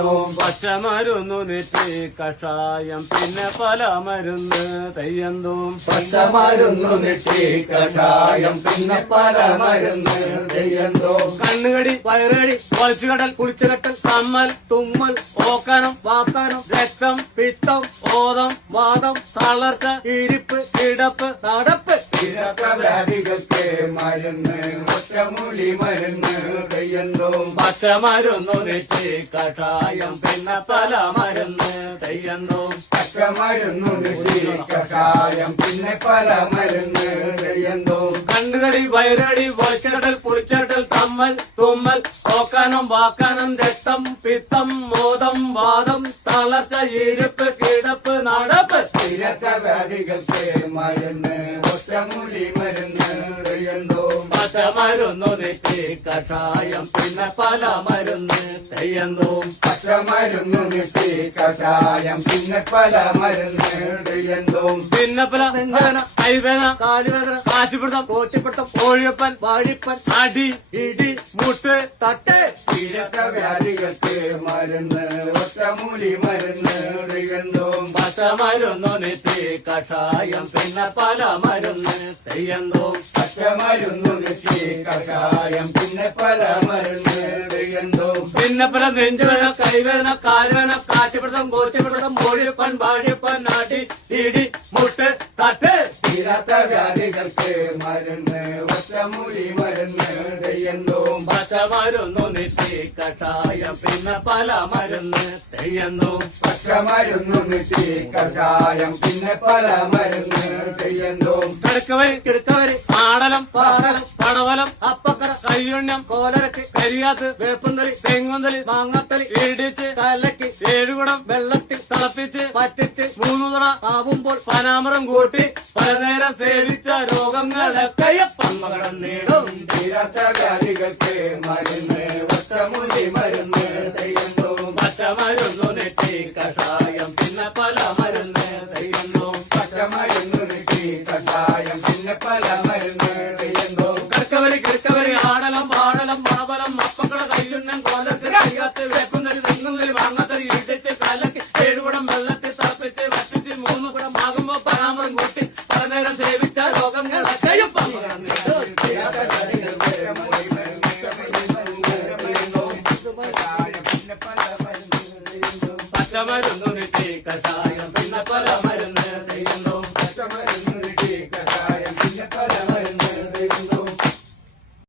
തെയ്യന്തോം പച്ചമരുന്നു നെറ്റി കഷായം പിന്നെ പല മരുന്ന് തെയ്യന്തോം പച്ചമരുന്നു നെറ്റി കഷായം പിന്നെ പല മരുന്ന് തെയ്യന്തോം കണ്ണുകടി വയറുകടി വലിച്ചുകടൽ കുളിച്ചുകെട്ടൽ കമ്മൽ തുമ്മൽ ഓക്കാനം വാക്കാനം രക്തം പിത്തം ഓതം വാദം തളർച്ച ഇരിപ്പ് കിടപ്പ് നടപ്പ് വ്യാധികൾക്ക് മരുന്ന് ഒറ്റമൂലി മരുന്ന് തെയ്യന്തോം പച്ചമരുന്നു നെറ്റി കഷായം പിന്നെ പല മരുന്ന് തെയ്യന്തോം പച്ചമരുന്നു നെറ്റി കഷായം പിന്നെ പല മരുന്ന് തെയ്യന്തോം കണ്ണുകടി വയറുകടി വലിച്ചുകടൽ കുളിച്ചുകെട്ടൽ കമ്മൽ തുമ്മൽ ഓക്കാനം വാക്കാനം രക്തം പിത്തം മോദം വാദം തളർച്ച ഇരിപ്പ് കിടപ്പ് നടപ്പ് വ്യാധികൾക്ക് മരുന്ന് ഒറ്റമൂലി മരുന്ന് തെയ്യന്തോം പച്ചമരുന്നു നെറ്റി കഷായം പിന്നെ പല മരുന്ന് തെയ്യന്തോം പച്ചമരുന്നു നെറ്റി കഷായം പിന്നെ പല മരുന്ന് തെയ്യന്തോം പിന്നെ പല നെഞ്ചവേദന കൈവേദന കാലുവേദന കാശിപ്പിടുത്തം കോച്ചിപ്പിടുത്തം കോഴിയപ്പൻ വാഴിപ്പൻ അടി ഇടി മുട്ട് തട്ട് വ്യാധികൾക്ക് മരുന്ന് ഒറ്റമൂലി മരുന്ന് തെയ്യന്തോം പച്ചമരുന്നു നെറ്റി കഷായം പിന്നെ പല മരുന്ന് തെയ്യന്തോം പച്ചമരുന്നു നെറ്റി കഷായം പിന്നെ പല മരുന്ന് തെയ്യന്തോം പിന്നെ പല നെഞ്ചുവേദന കൈവേദന കാലുവേദന കാശിപ്പിടുത്തം കോച്ചിപ്പിടുത്തം കോഴിയപ്പൻ വാഴിപ്പൻ അടി ഇടി മുട്ട് തട്ട് വ്യാധികൾക്ക് മരുന്ന് ഒറ്റമൂലി മരുന്ന് തെയ്യന്തോം പച്ചമരുന്നു നെറ്റി കഷായം പിന്നെ പല മരുന്ന് തെയ്യന്തോം പച്ചമരുന്നു നെറ്റി കഷായം പിന്നെ പല മരുന്ന് തെയ്യന്തോം കിടക്കവരി കിടക്കവരി ആടലം പാടലം പടവലം അപ്പക്കര കയ്യുണ്ണം കോലരക്ക് കരിയാത്ത് വേപ്പന്തലി തെങ്ങുന്തലി മാങ്ങത്തലി ഇടിച്ച് കലക്കി ഏഴുകുടം വെള്ളത്തിൽ തിളപ്പിച്ച് പറ്റിച്ച് 3 തട ആവുമ്പോൾ പനാമരം കൂട്ടി പലനേരം സേവിച്ച രോഗങ്ങളൊക്കെ പമ്മകടം നേടും വ്യാധികൾക്ക് മരുന്ന് ഒറ്റമൂലി മരുന്ന് തെയ്യന്തോം പച്ചമരുന്നു നെറ്റി കഷായം പിന്നെ പല മരുന്ന് തെയ്യന്തോം പച്ചമരുന്നു നെറ്റി കഷായം പിന്നെ പല മരുന്ന് തെയ്യന്തോം കിടക്കവരി കിടക്കവരി ആടലം പാടലം പടവലം അപ്പക്കട കയ്യുണ്ണം കോലത്തിൽ കരിയാത്ത് വേപ്പന്തലി തെങ്ങുന്തലി മാങ്ങത്തലി ഇടിച്ച് കലക്കി ഏഴുകുടം വെള്ളത്തിൽ തിളപ്പിച്ച് വറ്റിച്ച് 3 കുടം ആകുമ്പോ പരാമരം കൂട്ടി പലനേരം സേവിച്ച രോഗങ്ങളൊക്കെ പമ്മകടം നേടും പച്ചമരുന്നു നെറ്റി കഷായം